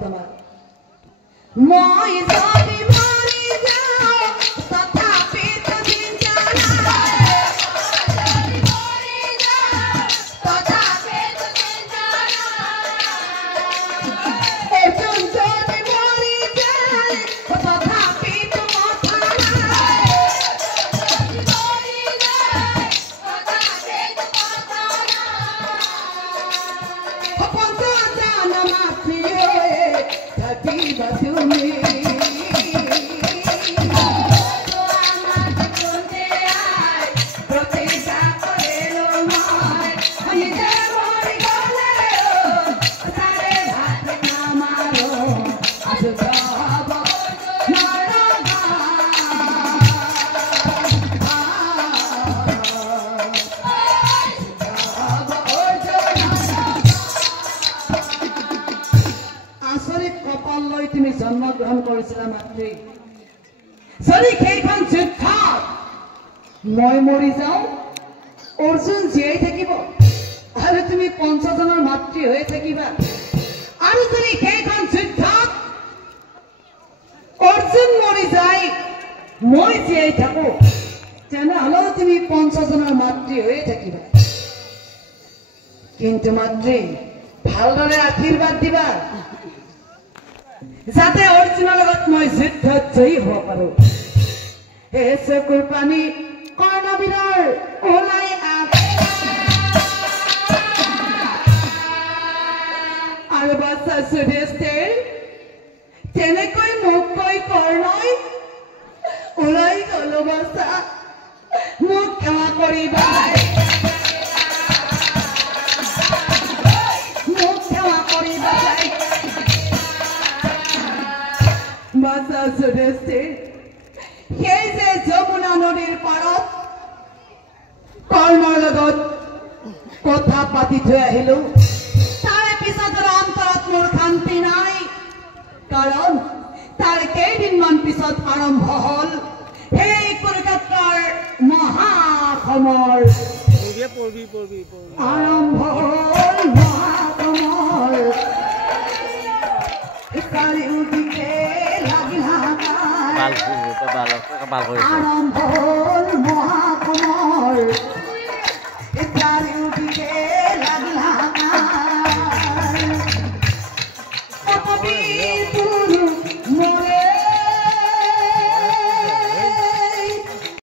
তোমাৰ মই যদি মৰি যাওঁ তথাপি চিন্তা নাই জন্মগ্ৰহণ কৰিছিলা মাতৃ যদি সেইখন যুদ্ধত মই মৰি যাওঁ অৰ্জুন জীয়াই থাকিব আৰু তুমি 50 জনৰ মাতৃ হৈ থাকিবা আৰু যদি সেইখন যুদ্ধত অৰ্জুন মৰি যায় মই জীয়াই থাকো তেনেহ'লে তুমি 50 জনৰ মাতৃ হৈ থাকিবা কিন্তু মাতৃ ভালদৰে আশীৰ্বাদ দিবা যাতে অৰ্জুনৰ লগত মই যুদ্ধত জয়ী হ'ব পাৰো হে চকুৰ পানী কৰ্ণবীৰৰ ওলাই আৰু বাচ্চা সুধীষ্ঠিৰ তেনেকৈ মোক কৈ কৰ্ণই ওলাই গলো বাচ্চা মোক ক্ষমা কৰিবা মোক ক্ষমা কৰিবা বাচ্চা সুধীষ্ঠিৰ সেই যে যমুনা নদীৰ পাৰত কৰ্ণৰ লগত কথা পাতি থৈ আহিলো তাৰে পিছত অন্তৰত মোৰ শান্তি নাই কাৰণ তাৰ কেইদিনমান পিছত আৰম্ভ হ'ল সেই কুৰুক্ষেত্ৰৰ মহাসমৰ আৰম্ভ হ'ল মহাসমৰ চাৰিওদিকে আৰম্ভ হ'ল মহাসমৰ চাৰিওদিকে